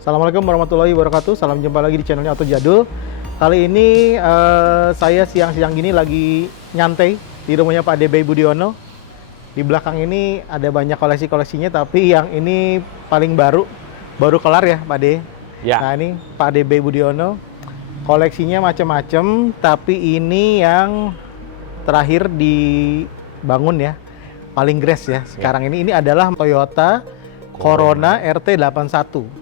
Assalamualaikum warahmatullahi wabarakatuh. Salam jumpa lagi di channelnya Auto Jadul. Kali ini saya siang-siang gini lagi nyantai di rumahnya Pak DB Budiono. Di belakang ini ada banyak koleksi-koleksinya, tapi yang ini paling baru kelar ya Pak D. Ya. Nah ini Pak DB Budiono, koleksinya macam-macam, tapi ini yang terakhir dibangun ya, paling gres ya. Sekarang ini adalah Toyota Corona RT81.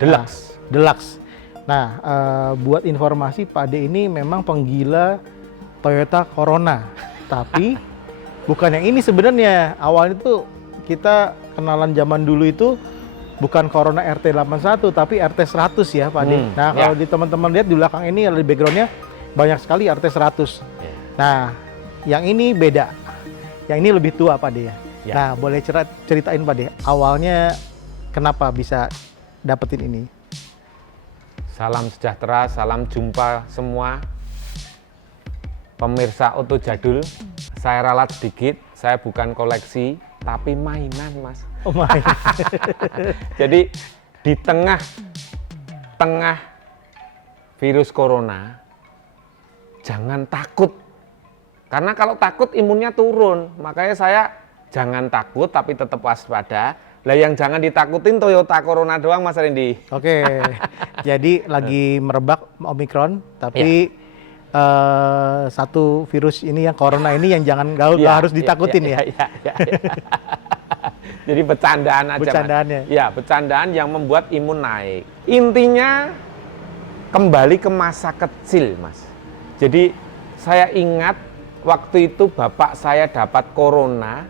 Deluxe. Deluxe. Nah, buat informasi, Pak D ini memang penggila Toyota Corona. Tapi bukan yang ini sebenarnya. Awalnya tuh kita kenalan zaman dulu itu bukan Corona RT81 tapi RT100 ya, Pak D. Nah, kalau di teman-teman lihat di belakang ini di backgroundnya banyak sekali RT100. Nah, yang ini beda. Yang ini lebih tua, Pak D ya. Nah, boleh ceritain Pak D, awalnya kenapa bisa dapetin ini? Salam sejahtera, salam jumpa semua pemirsa Auto Jadul. Saya ralat sedikit, saya bukan koleksi, tapi mainan, Mas. Oh, main. Jadi di tengah virus corona, jangan takut. Karena kalau takut imunnya turun, makanya saya jangan takut tapi tetap waspada. Lah yang jangan ditakutin Toyota Corona doang, Mas Randy. Oke, jadi lagi merebak Omicron, tapi satu virus ini yang Corona ini yang nggak harus ditakutin ya. Jadi bercandaan aja. Bercandaannya. Ya, bercandaan yang membuat imun naik. Intinya kembali ke masa kecil, Mas. Jadi saya ingat waktu itu bapak saya dapat Corona,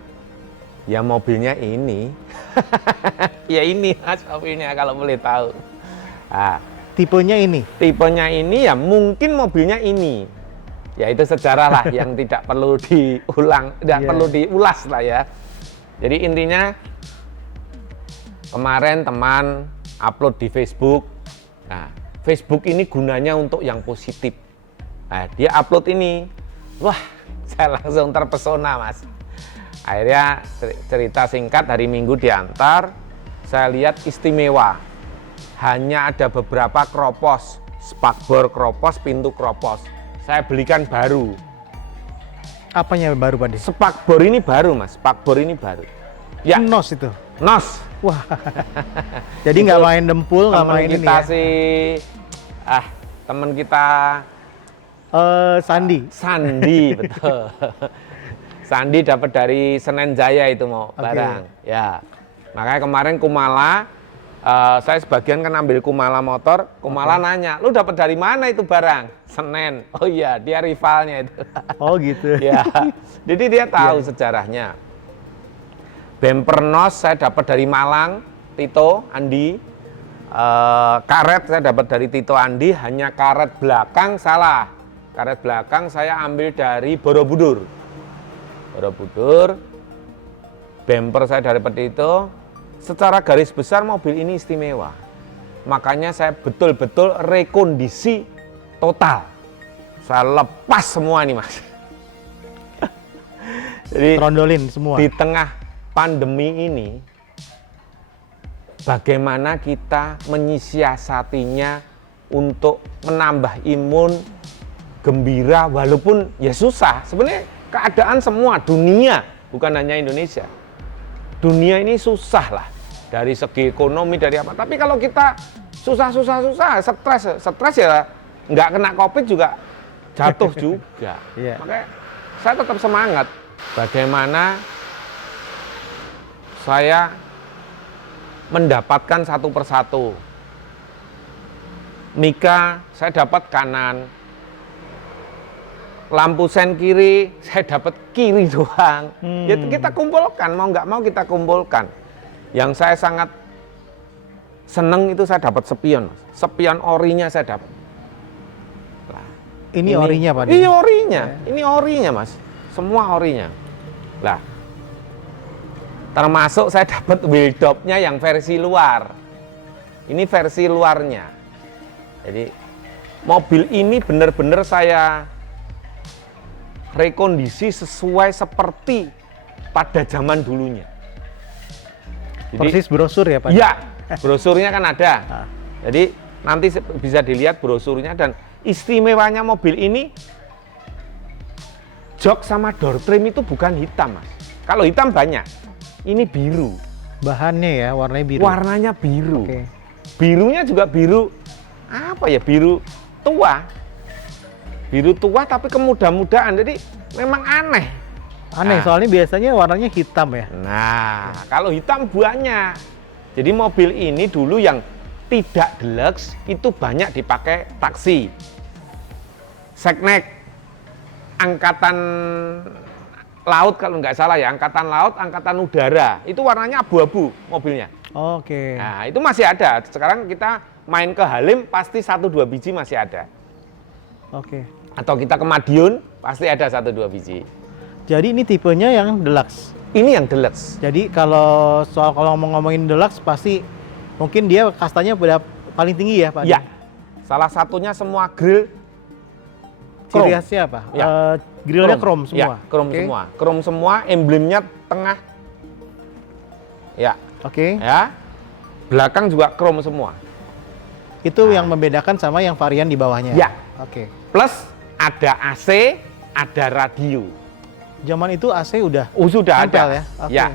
ya mobilnya ini. Ya ini Mas mobilnya kalau boleh tahu. Nah, Tipenya ini? Tipenya ini ya mungkin mobilnya ini. Ya itu sejarah lah yang tidak perlu diulang, tidak perlu diulas lah ya. Jadi intinya kemarin teman upload di Facebook. Nah, Facebook ini gunanya untuk yang positif. Nah, dia upload ini. Wah, saya langsung terpesona, Mas. Akhirnya cerita singkat, hari Minggu diantar, saya lihat istimewa. Hanya ada beberapa kropos, spakbor kropos, pintu kropos. Saya belikan baru. Apanya baru, Pak D? Spakbor ini baru, Mas. Spakbor ini baru. Ya. NOS itu? NOS. Wah. Jadi nggak main dempul, nggak main ini ya? Teman kita Sandi. Sandi, betul. Sandi dapat dari Senen Jaya itu mau barang. Ya. Makanya kemarin Kumala, saya sebagian kan ambil Kumala motor, Kumala nanya, lu dapat dari mana itu barang? Senen. Oh iya, dia rivalnya itu. Oh gitu. Ya. Jadi dia tahu sejarahnya. Bemper NOS saya dapat dari Malang, Tito Andi. Karet saya dapat dari Tito Andi, hanya karet belakang salah. Karet belakang saya ambil dari Borobudur. Bumper saya dapat itu. Secara garis besar mobil ini istimewa. Makanya saya betul-betul rekondisi total. Saya lepas semua nih, Mas. Jadi trondolin semua. Di tengah pandemi ini, bagaimana kita menyiasatinya untuk menambah imun, gembira, walaupun ya susah. Sebenarnya keadaan semua dunia, bukan hanya Indonesia. Dunia ini susah lah, dari segi ekonomi, dari apa. Tapi kalau kita susah, stres ya nggak kena COVID juga jatuh juga. Makanya saya tetap semangat. Bagaimana saya mendapatkan satu persatu. Mika saya dapat kanan. Lampu sen kiri, saya dapat kiri doang. Ya kita kumpulkan, mau nggak mau kita kumpulkan. Yang saya sangat seneng itu saya dapat spion, Mas. Spion orinya saya dapat. Nah, ini orinya, Pak? Ini orinya, ini orinya, Mas. Semua orinya. Lah, termasuk saya dapat wheel dopnya yang versi luar. Ini versi luarnya. Jadi mobil ini benar-benar saya rekondisi sesuai seperti pada zaman dulunya. Jadi, persis brosur ya Pak? Ya, Brosurnya kan ada. Ah. Jadi nanti bisa dilihat brosurnya, dan istimewanya mobil ini jok sama door trim itu bukan hitam, Mas. Kalau hitam banyak. Ini biru. Bahannya ya, warnanya biru. Warnanya biru. Oke. Birunya juga biru apa ya? Biru tua. Biru tua tapi kemudah-mudahan. Jadi memang aneh. Aneh, Nah. soalnya biasanya warnanya hitam ya. Nah, kalau hitam banyak. Jadi mobil ini dulu yang tidak deluxe itu banyak dipakai taksi. Seknek angkatan laut kalau nggak salah ya, angkatan laut, angkatan udara. Itu warnanya abu-abu mobilnya. Oke. Nah, itu masih ada. Sekarang kita main ke Halim pasti 1-2 biji masih ada. Oke. Atau kita ke Madiun pasti ada 1-2 biji. Jadi ini tipenya yang deluxe. Ini yang deluxe. Jadi kalau ngomongin deluxe pasti mungkin dia kastanya udah paling tinggi ya Pak? Ya. Salah satunya semua grill Ciri chrome. khasnya apa? Ya. Grillnya chrome semua. Ya, chrome Oke. semua. Chrome semua, emblemnya tengah. Ya, Oke. ya. Belakang juga chrome semua. Itu Nah. yang membedakan sama yang varian di bawahnya. Ya. Oke. Plus ada AC, ada radio. Zaman itu AC udah Sudah nempel ada. ya? Oke. Ya.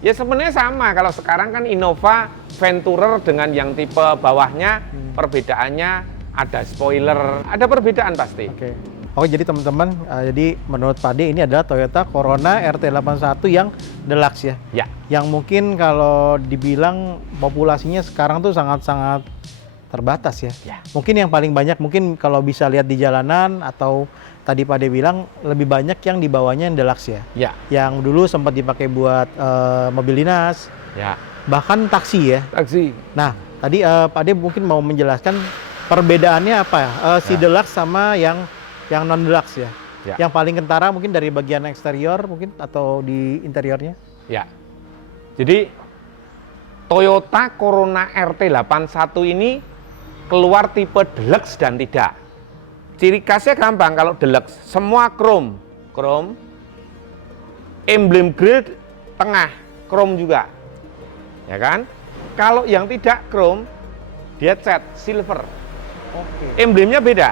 Ya sebenarnya sama. Kalau sekarang kan Innova Venturer dengan yang tipe bawahnya, perbedaannya ada spoiler, ada perbedaan pasti. Oke. Oke, jadi teman-teman, jadi menurut Pak D ini adalah Toyota Corona RT81 yang deluxe ya. Ya. Yang mungkin kalau dibilang populasinya sekarang tuh sangat-sangat terbatas ya. Ya. Mungkin yang paling banyak mungkin kalau bisa lihat di jalanan atau tadi Pak D bilang lebih banyak yang di bawahnya yang deluxe ya. Ya. Yang dulu sempat dipakai buat mobil dinas, Ya. bahkan taksi ya. Taksi. Nah, tadi Pak D mungkin mau menjelaskan perbedaannya apa ya? Si Ya. deluxe sama yang non deluxe ya. Ya. Yang paling kentara mungkin dari bagian eksterior mungkin atau di interiornya. Ya. Jadi Toyota Corona RT81 ini keluar tipe deluxe dan tidak. Ciri khasnya gampang kalau deluxe, semua chrome. Chrome. Emblem grill tengah, chrome juga. Ya kan? Kalau yang tidak chrome, dia cat silver. Oke. Emblemnya beda.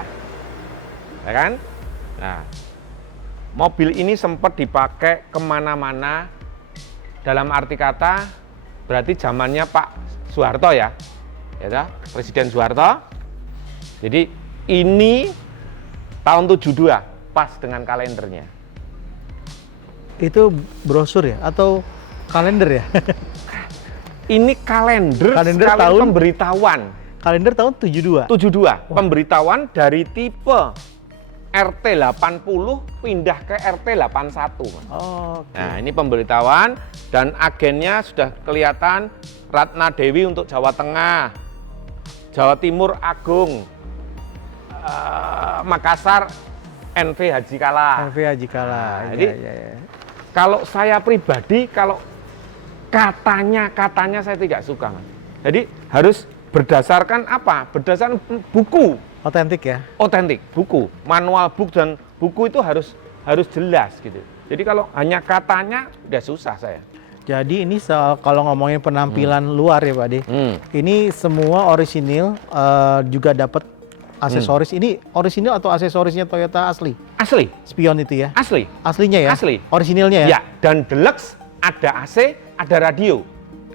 Ya kan? Nah, mobil ini sempat dipakai kemana-mana. Dalam arti kata, berarti zamannya Pak Soeharto ya, ya Presiden Soeharto. Jadi ini tahun 72, pas dengan kalendernya. Itu brosur ya atau kalender ya? Ini kalender Kalender sekalian tahun? pemberitahuan. Kalender tahun 72. 72, pemberitahuan dari tipe RT80 pindah ke RT81. Mas. Oke. Nah, ini pemberitahuan dan agennya sudah kelihatan Ratna Dewi untuk Jawa Tengah, Jawa Timur Agung, Makassar NV Haji Kala. LV Haji Kala. Nah, Iya, jadi- iya, iya. Kalau saya pribadi, kalau katanya saya tidak suka, Mas. Jadi harus berdasarkan apa? Berdasarkan buku. Otentik ya. Otentik, buku, manual book dan buku itu harus jelas gitu. Jadi kalau hanya katanya udah susah saya. Jadi ini soal kalau ngomongin penampilan luar ya Pak De. Ini semua orisinil juga dapat aksesoris. Ini orisinil atau aksesorisnya Toyota asli? Asli, Spion itu ya. asli, Aslinya ya? Asli. Orisinilnya ya? ya. Dan deluxe ada AC, ada radio.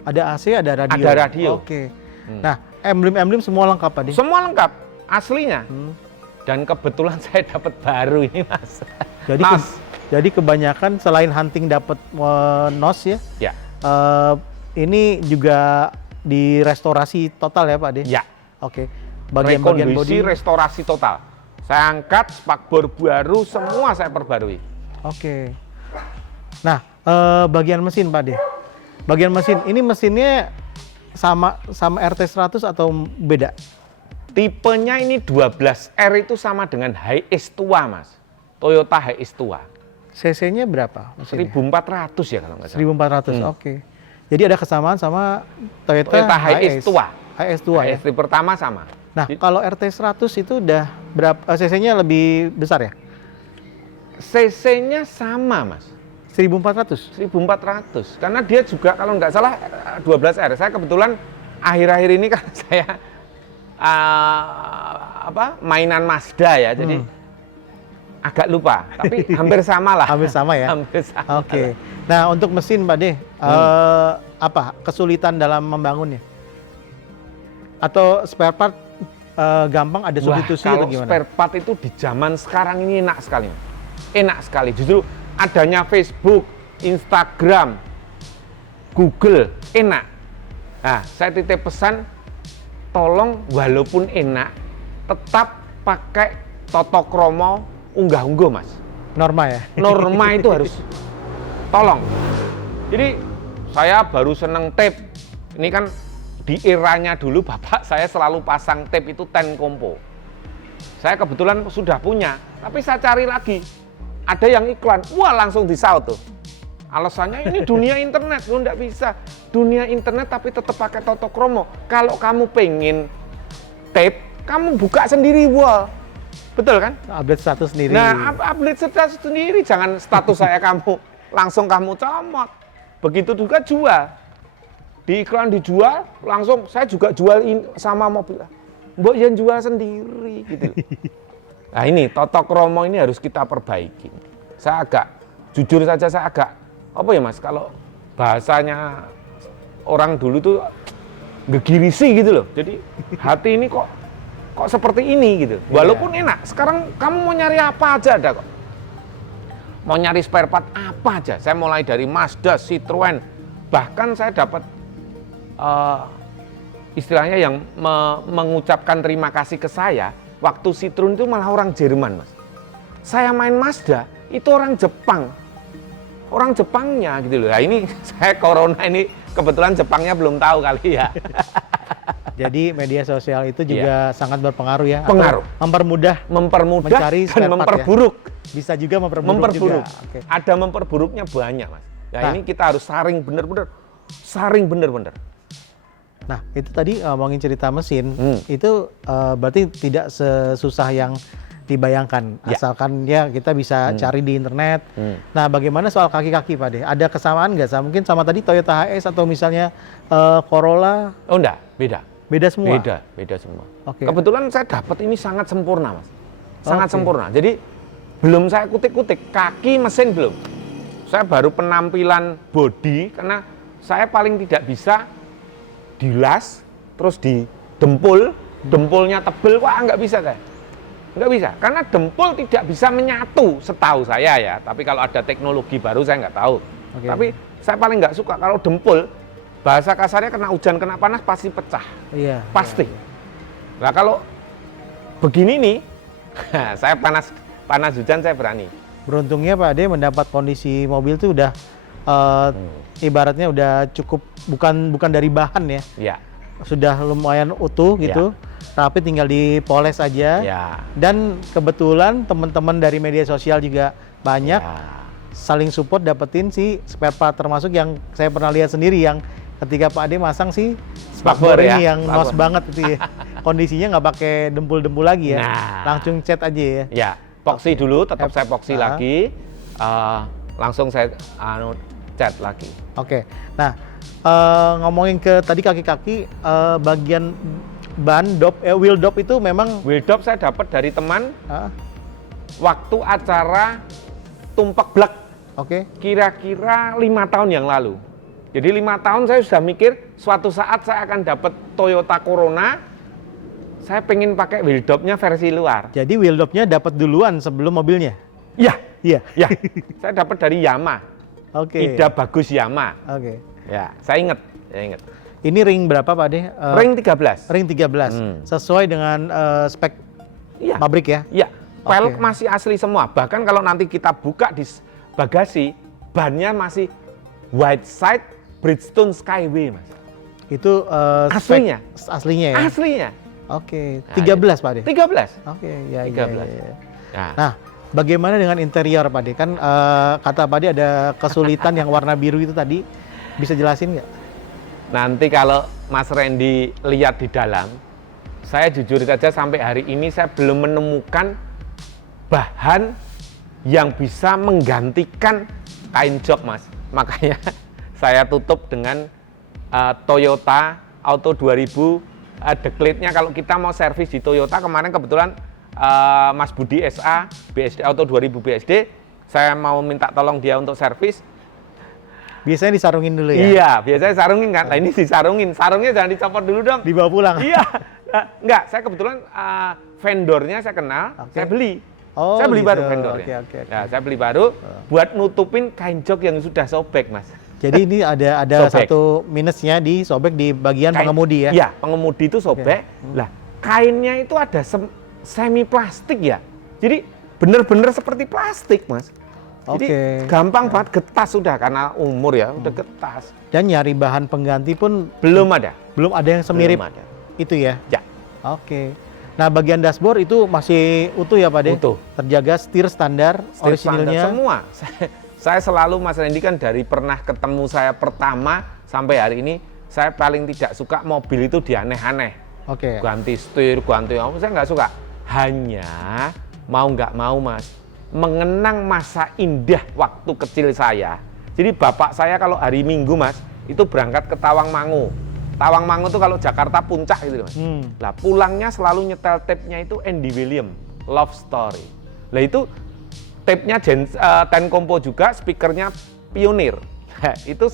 Ada AC, ada radio. Ada radio. Oke. Nah, emblem-emblem semua lengkap Pak De. Semua lengkap, aslinya. Hmm. Dan kebetulan saya dapat baru ini, Mas. Jadi Nos. jadi kebanyakan selain hunting dapat nos ya. Ya, Ini juga direstorasi total ya Pak De. ya. Oke. Bagian-bagian Rekondisi, bodi. restorasi total. Saya angkat spakbor baru, semua saya perbarui. Oke. Nah, bagian mesin Pak De. Bagian mesin, ini mesinnya sama RT100 atau beda? Tipenya ini 12R itu sama dengan Hiace tua, Mas. Toyota Hiace tua. CC-nya berapa mesinnya? 1400 ya kalau nggak salah. 1400. Oke. Jadi ada kesamaan sama Toyota Hiace tua. Hiace tua ya. Hiace pertama sama. Nah, kalau RT100 itu udah berapa CC-nya lebih besar ya? CC-nya sama, Mas. 1400. 1400. Karena dia juga kalau nggak salah 12R. Saya kebetulan akhir-akhir ini kan saya mainan Mazda ya, jadi agak lupa, tapi hampir sama lah. Hampir sama ya? Hampir sama. Oke. Nah, untuk mesin Pak De, apa kesulitan dalam membangunnya? Atau spare part gampang ada substitusi atau kalau gimana? spare part itu di zaman sekarang ini enak sekali. Enak sekali. Justru adanya Facebook, Instagram, Google, enak. Nah, saya titip pesan, tolong walaupun enak, tetap pakai totokromo unggah-ungguh, Mas. Norma ya? Norma itu harus, tolong. Jadi, saya baru seneng tape. Ini kan di eranya dulu bapak saya selalu pasang tape itu Tenkompo. Saya kebetulan sudah punya, tapi saya cari lagi. Ada yang iklan, wah langsung disaut tuh. Alasannya ini dunia internet, lo nggak bisa. Dunia internet tapi tetap pakai totokromo. Kalau kamu pengen tape, kamu buka sendiri wall. Betul kan? Update status sendiri. Nah, update status sendiri, jangan status saya kamu langsung kamu comot. Begitu juga jual. Di iklan dijual, langsung saya juga jual sama mobil. Mbok yang jual sendiri gitu. Nah ini totokromo ini harus kita perbaiki. Saya agak, jujur saja saya agak, apa ya Mas, kalau bahasanya orang dulu tuh gegirisi gitu loh. Jadi hati ini kok seperti ini gitu. Walaupun enak, sekarang kamu mau nyari apa aja ada kok. Mau nyari spare part apa aja. Saya mulai dari Mazda, Citroen, bahkan saya dapat istilahnya yang mengucapkan terima kasih ke saya, waktu Citroen itu malah orang Jerman, Mas. Saya main Mazda, itu orang Jepang. Orang Jepangnya gitu loh. Nah ini saya corona ini kebetulan Jepangnya belum tahu kali ya. Jadi media sosial itu juga sangat berpengaruh ya. Pengaruh. Mempermudah Mencari spare dan part memperburuk. Ya? Bisa juga memperburuk juga. Oke. Ada memperburuknya banyak, Mas. Nah, ini kita harus saring bener-bener. Nah, itu tadi ngomongin cerita mesin, itu berarti tidak sesusah yang dibayangkan. Ya. Asalkan ya kita bisa cari di internet. Nah, bagaimana soal kaki-kaki Pak De? Ada kesamaan nggak? Mungkin sama tadi Toyota HS atau misalnya Corolla? Oh enggak, beda. Beda semua? Beda semua. Oke. Kebetulan saya dapat ini sangat sempurna, Mas. Sangat Oke. sempurna. Jadi belum saya kutik-kutik, kaki mesin belum. Saya baru penampilan body, karena saya paling tidak bisa dilas, terus didempul, dempulnya tebel, wah nggak bisa saya. Nggak bisa, karena dempul tidak bisa menyatu setahu saya ya. Tapi kalau ada teknologi baru saya nggak tahu. Oke. Tapi saya paling nggak suka kalau dempul, bahasa kasarnya kena hujan, kena panas pasti pecah. Iya. Pasti. Nah kalau begini nih, saya panas hujan saya berani. Beruntungnya Pak De mendapat kondisi mobil itu udah ibaratnya udah cukup, bukan dari bahan ya. Ya. Sudah lumayan utuh gitu. Tapi tinggal dipoles aja. Ya. Dan kebetulan teman-teman dari media sosial juga banyak saling support dapetin si spare part, termasuk yang saya pernah lihat sendiri yang ketika Pak Ade masang si spakbor ini yang nos banget itu ya. Kondisinya nggak pakai dempul-dempul lagi ya. Langsung cat aja ya. Ya, epoxy dulu, tetap saya epoxy lagi. Langsung saya cat lagi. Oke. Nah, ngomongin ke tadi kaki-kaki, bagian ban wheel dop itu memang Wheel dop saya dapat dari teman waktu acara Tumpak Blek. Oke. Kira-kira 5 tahun yang lalu. Jadi 5 tahun saya sudah mikir suatu saat saya akan dapat Toyota Corona. Saya pengen pakai wheel dopnya versi luar. Jadi wheel dopnya dapat duluan sebelum mobilnya. Iya. Iya. Ya. Saya dapat dari Yamaha. Oke. Ida Bagus Yamaha. Oke. Ya, saya ingat. Ini ring berapa Pak De? Ring 13. Ring 13. Sesuai dengan spek pabrik ya? Iya. Pelek masih asli semua. Bahkan kalau nanti kita buka di bagasi, bannya masih white side Bridgestone Skyway, Mas. Itu aslinya. Aslinya ya? Aslinya. Oke. 13 Pak De? 13. Oke, ya. 13. Ya. Nah, Nah, bagaimana dengan interior Pak De? Kan kata Pak De ada kesulitan yang warna biru itu tadi. Bisa jelasin nggak? nanti kalau Mas Randy lihat di dalam, saya jujur saja sampai hari ini saya belum menemukan bahan yang bisa menggantikan kain jok, Mas. Makanya saya tutup dengan Toyota Auto 2000 dekletnya kalau kita mau servis di Toyota. Kemarin kebetulan Mas Budi SA BSD Auto 2000 BSD, saya mau minta tolong dia untuk servis. Biasanya disarungin dulu ya? Iya, biasanya sarungin kan. Nah ini disarungin, sarungnya jangan dicopot dulu dong. Dibawa pulang? Iya. Enggak, saya kebetulan vendornya saya kenal, saya beli. Oh, saya beli gitu. baru vendornya. Oke. Nah, saya beli baru buat nutupin kain jok yang sudah sobek, Mas. Jadi ini ada Sobek. satu minusnya di sobek di bagian pengemudi ya? Iya, pengemudi itu sobek. Lah, kainnya itu ada semi plastik ya. Jadi bener-bener seperti plastik, Mas. Jadi gampang banget getas sudah karena umur ya, udah getas. Dan nyari bahan pengganti pun Belum ada. belum ada yang semirip Belum ada. itu ya? Ya. Oke. Nah, bagian dashboard itu masih utuh ya, Pak De? Utuh. Terjaga setir standar, Setiap standar orisinilnya. semua. Saya selalu, Mas Randy, kan dari pernah ketemu saya pertama sampai hari ini, saya paling tidak suka mobil itu dianeh-aneh. Oke. Ganti setir, ganti apa, saya nggak suka. Hanya mau nggak mau, Mas, mengenang masa indah waktu kecil saya. Jadi bapak saya kalau hari Minggu, Mas, itu berangkat ke Tawangmangu. Tawangmangu itu kalau Jakarta Puncak gitu, Mas. Lah pulangnya selalu nyetel tape-nya itu Andy William, Love Story. Lah itu tape-nya Ten Compo juga, speakernya Pioneer. Itu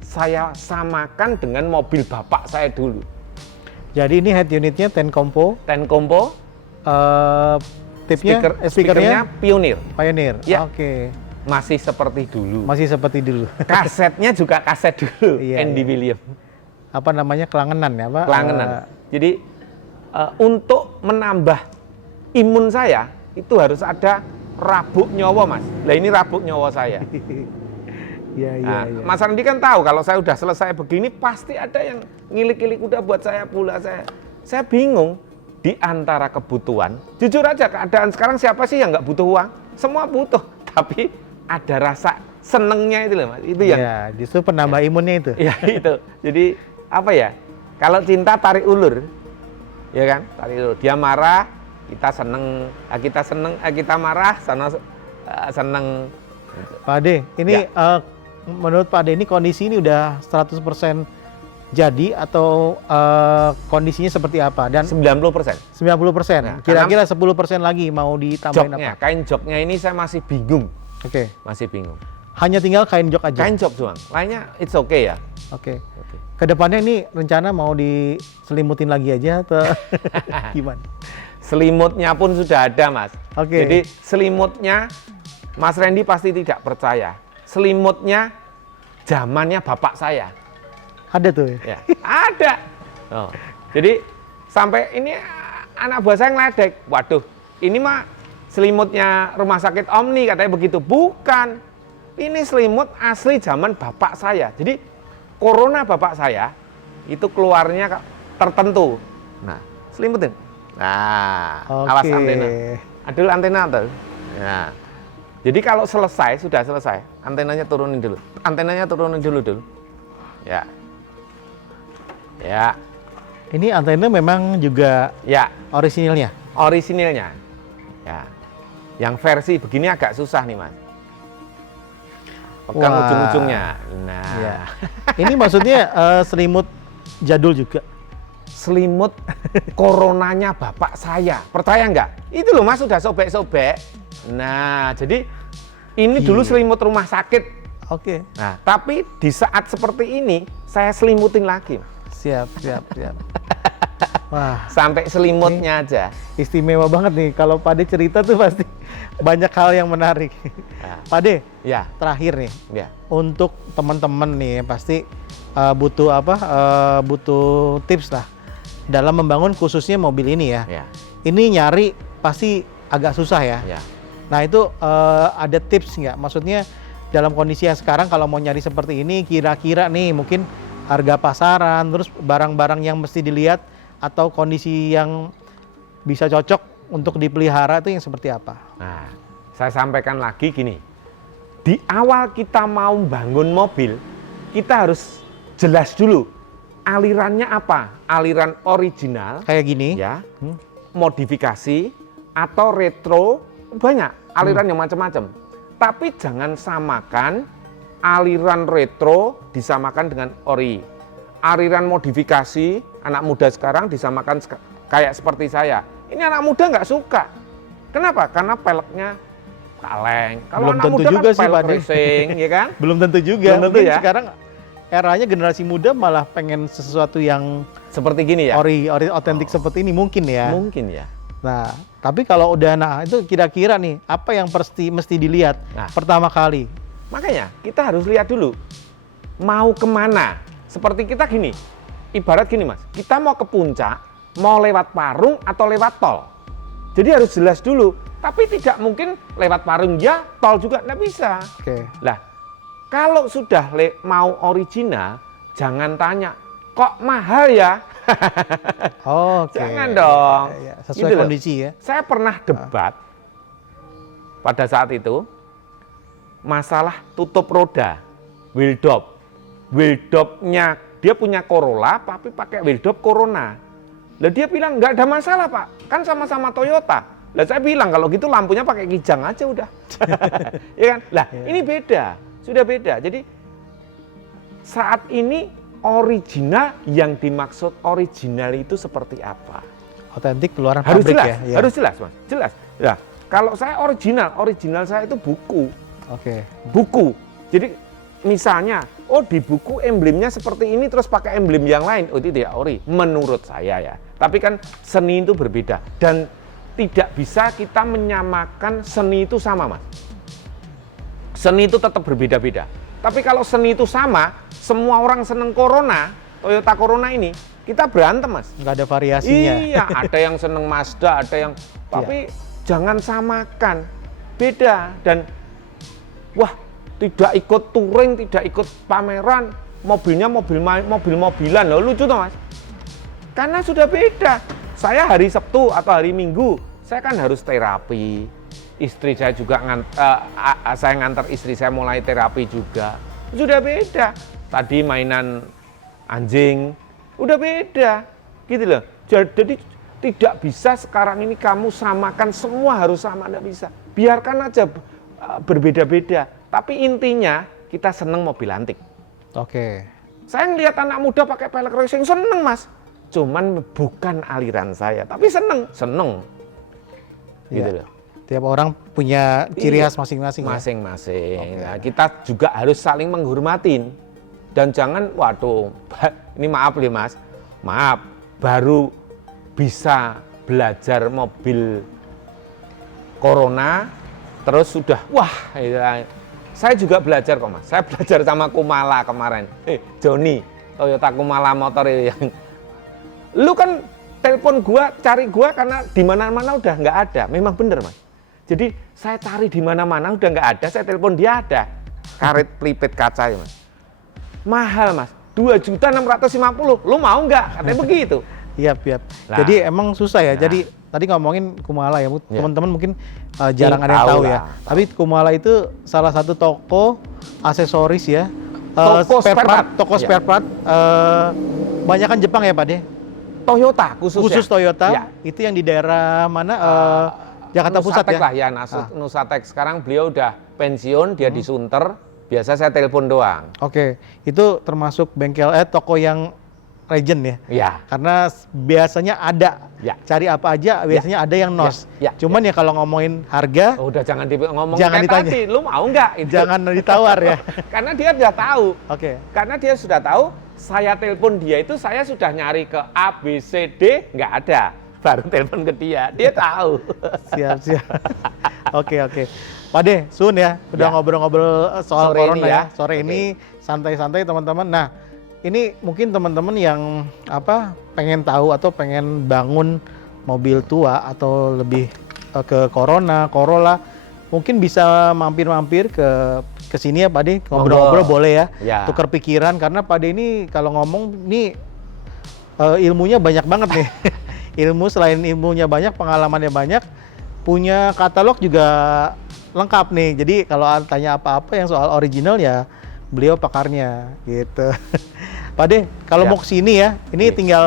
saya samakan dengan mobil bapak saya dulu. Jadi ini head unitnya Ten Compo, Ten Compo, tipnya, speakernya Pioneer. Pioneer. Ya. Oke. Masih seperti dulu. Masih seperti dulu. Kasetnya juga kaset dulu, Iya, Andy iya. William. Apa namanya, kelangenan ya, Pak? Kelangenan. Jadi untuk menambah imun saya itu harus ada rabuk nyawa, Mas. Nah ini rabuk nyawa saya. Iya, iya, Nah, iya. Mas Andi kan tahu kalau saya udah selesai begini pasti ada yang ngilik-ngilik kuda buat saya pula. Saya bingung di antara kebutuhan. Jujur aja keadaan sekarang siapa sih yang nggak butuh uang? Semua butuh, tapi ada rasa senengnya itu loh, Mas. Itu yang Ya, justru penambah imunnya itu. ya itu. Jadi apa ya? Kalau cinta tarik ulur, ya kan? Tarik ulur. Dia marah, kita seneng. Kita seneng, kita marah, sana seneng. Pak Ade, ini menurut Pak Ade ini kondisi ini udah 100% jadi atau kondisinya seperti apa? Dan 90%. 90%. Nah, Kira-kira 10% lagi mau ditambahin Joknya, apa? kain joknya ini saya masih bingung. Oke. Masih bingung. Hanya tinggal kain jok aja. Kain jok doang. Lainnya it's okay ya. Oke. Oke. Kedepannya ini rencana mau diselimutin lagi aja atau gimana? Selimutnya pun sudah ada, Mas. Oke. Jadi selimutnya Mas Randy pasti tidak percaya. Selimutnya zamannya bapak saya. Ada tuh. Ya, ada. Oh. Jadi sampai ini anak buah saya ngeledek. Waduh, ini mah selimutnya rumah sakit Omni katanya begitu. Bukan. Ini selimut asli zaman bapak saya. Jadi corona bapak saya itu keluarnya tertentu. Nah, selimutin. Nah, awas Oke. antena. Adul antena tuh. Nah. Jadi kalau selesai, sudah selesai, antenanya turunin dulu. Antenanya turunin dulu. Ya. Ya. Ini antena memang juga Ya, orisinilnya. orisinilnya. Ya. Yang versi begini agak susah nih, Mas. Pegang Wah. ujung-ujungnya. Nah. Ya. Ini maksudnya selimut jadul juga. Selimut coronanya bapak saya. Percaya nggak? Itu loh, Mas, sudah sobek-sobek. Nah, jadi ini dulu selimut rumah sakit. Oke. Nah, tapi di saat seperti ini saya selimutin lagi. Siap. Wah, Sampai selimutnya aja. istimewa banget nih. Kalau Pak Ade cerita tuh pasti banyak hal yang menarik. Nah, Pak Ade, ya, terakhir nih. ya. Untuk teman-teman nih pasti butuh apa? Butuh tips lah dalam membangun khususnya mobil ini ya. Ya, Ini nyari pasti agak susah ya. ya. Nah itu ada tips nggak? Maksudnya dalam kondisi yang sekarang kalau mau nyari seperti ini kira-kira nih mungkin harga pasaran, terus barang-barang yang mesti dilihat atau kondisi yang bisa cocok untuk dipelihara itu yang seperti apa? Nah, saya sampaikan lagi gini. Di awal kita mau bangun mobil, kita harus jelas dulu alirannya apa? Aliran original, Kayak gini. ya, modifikasi atau retro, banyak aliran yang macam-macam. Tapi jangan samakan aliran retro disamakan dengan ori. aliran modifikasi, anak muda sekarang disamakan kayak seperti saya. Ini anak muda nggak suka. Kenapa? Karena peleknya kaleng. Kalau Belum anak tentu muda juga kan sih, pelek Pak De. racing, ya kan? Belum tentu juga. Belum tentu Mungkin ya. sekarang eranya generasi muda malah pengen sesuatu yang Seperti gini ya? ori otentik seperti ini mungkin ya. Mungkin ya. Nah, tapi kalau udah itu kira-kira nih apa yang mesti dilihat Nah. pertama kali? Makanya kita harus lihat dulu mau kemana. Seperti kita gini, ibarat gini Mas, kita mau ke puncak, mau lewat Parung atau lewat tol. Jadi harus jelas dulu, tapi tidak mungkin lewat Parung ya, tol juga nggak bisa. Oke. Lah, kalau sudah mau original, jangan tanya, kok mahal ya? Oke. Jangan dong. Ya, sesuai Gitu loh. kondisi ya. Saya pernah debat pada saat itu, masalah tutup roda, wheel stop. Wheel stopnya dia punya Corolla, tapi pakai wheel stop Corona. Lah dia bilang nggak ada masalah Pak, kan sama-sama Toyota. Lah saya bilang kalau gitu lampunya pakai kijang aja udah, ya kan? Lah ini beda, sudah beda. Jadi saat ini original yang dimaksud original itu seperti apa? Otentik keluaran Harus pabrik jelas, ya. Ya. harus jelas Mas, jelas. Nah, kalau saya original saya itu buku. Oke. Buku. Jadi misalnya, oh di buku emblemnya seperti ini terus pakai emblem yang lain, oh itu tidak ori, menurut saya ya. Tapi kan seni itu berbeda dan tidak bisa kita menyamakan seni itu sama Mas. Seni itu tetap berbeda-beda. Tapi kalau seni itu sama, semua orang seneng Corona, Toyota Corona ini, kita berantem Mas. Nggak ada variasinya. Iya, ada yang seneng Mazda, ada yang tapi jangan samakan. Beda dan wah, tidak ikut touring, tidak ikut pameran, mobilnya mobil-mobilan. Loh, lucu toh Mas. Karena sudah beda. Saya hari Sabtu atau hari Minggu, saya kan harus terapi. Istri saya juga saya ngantar istri saya mulai terapi juga. Sudah beda. Tadi mainan anjing, udah beda. Gitu loh. Jadi tidak bisa sekarang ini kamu samakan semua harus sama, enggak bisa. Biarkan aja berbeda-beda. Tapi intinya kita seneng mobil antik. Oke. Saya ngelihat anak muda pakai pelek racing seneng Mas. Cuman bukan aliran saya, tapi seneng. Gitu Ya. loh. Tiap orang punya ciri Iya. khas masing-masing. Ya? Masing-masing. Nah, kita juga harus saling menghormatin. Dan jangan, waduh, ini maaf nih Mas, maaf, baru bisa belajar mobil Corona, terus sudah, wah, saya juga belajar kok Mas. Saya belajar sama Kumala kemarin, Joni, Toyota Kumala motor yang, lu kan telepon gua, cari gua karena di mana-mana udah nggak ada, memang bener Mas. Jadi saya cari di mana-mana udah nggak ada, saya telepon dia ada, karet pelipet kaca ya Mas. Mahal Mas, 2.650.000, lu mau nggak? Katanya begitu. Iya. Nah. Jadi emang susah ya. Nah. Jadi tadi ngomongin Kumala ya, Ya. teman-teman mungkin jarang ada yang Tahu tahu lah, ya. tahu. Tapi Kumala itu salah satu toko aksesoris ya. Toko spare part. Toko Ya. spare part. Banyakan Jepang ya Pak De? Toyota khususnya. Khusus Toyota. Ya. Itu yang di daerah mana? Jakarta Pusat Nusatek ya. lah ya, Nusatek. Sekarang beliau udah pensiun, dia disunter. Biasa saya telepon doang. Oke, itu termasuk bengkel toko yang legend ya. Ya. Karena biasanya ada, Ya. cari apa aja biasanya ada yang nos. Ya. Cuman ya kalau ngomongin harga, Udah jangan ngomong Jangan kayak ditanya. tadi, lu mau nggak? Itu. jangan ditawar ya. Karena dia sudah tahu. Oke, Karena dia sudah tahu, saya telepon dia itu saya sudah nyari ke A, B, C, D, nggak ada. Baru telepon ke dia, dia tahu. siap. Oke. Pak De, Sun ya, udah Ya. ngobrol-ngobrol soal Sore corona ini ya. ya. Sore Oke. ini santai-santai teman-teman. Nah, ini mungkin teman-teman yang pengen tahu atau pengen bangun mobil tua atau lebih ke Corolla, mungkin bisa mampir-mampir ke sini ya Pak De, ngobrol-ngobrol boleh ya. Ya. Tukar pikiran karena Pak De ini kalau ngomong nih ilmunya banyak banget nih. Selain ilmunya banyak, pengalamannya banyak, punya katalog juga lengkap nih. Jadi kalau tanya apa-apa yang soal original ya beliau pakarnya gitu. Pak De, kalau Ya. mau kesini ya, ini Oke. tinggal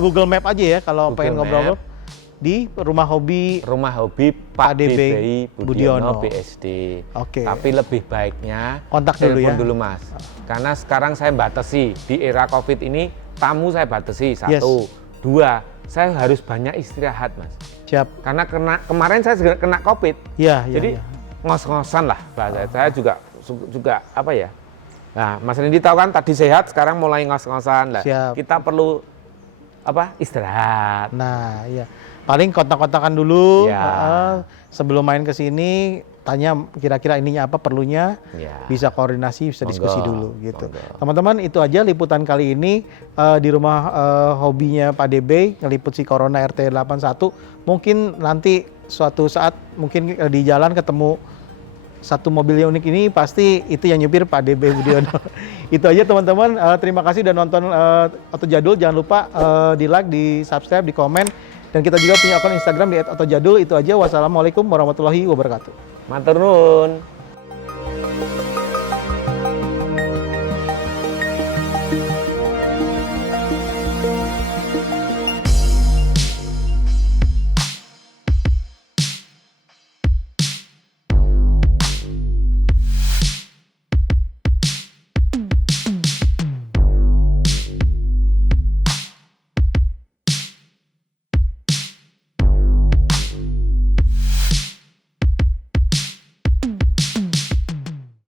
Google Map aja ya kalau Google pengen ngobrol-ngobrol. Map. di Rumah Hobi. Rumah Hobi Pak DBI Budiono BSD. Oke. Tapi lebih baiknya Kontak dulu telepon ya. dulu Mas. Karena sekarang saya batasi di era Covid ini, tamu saya batasi satu, dua, saya harus banyak istirahat Mas. Siap. Karena kemarin saya juga kena Covid. Iya, iya. Jadi iya. ngos-ngosan lah bahasa saya juga apa ya. Nah, Mas Rendy tahu kan tadi sehat, sekarang mulai ngos-ngosan lah. Siap. Kita perlu apa? Istirahat. Nah, iya. Paling kontak-kontakan dulu Ya. sebelum main ke sini, tanya kira-kira ininya apa perlunya, Ya. bisa koordinasi, bisa diskusi Monggo, dulu gitu. monggo. Teman-teman, itu aja liputan kali ini di rumah hobinya Pak DB, ngeliput si Corona RT 81. Mungkin nanti suatu saat mungkin di jalan ketemu satu mobil yang unik ini, pasti itu yang nyupir Pak DB Budiono. Itu aja teman-teman, terima kasih udah nonton Oto Jadul. Jangan lupa di like, di subscribe, di komen. Dan kita juga punya akun Instagram di @otojadul. Itu aja. Wassalamualaikum warahmatullahi wabarakatuh. Matur nuwun.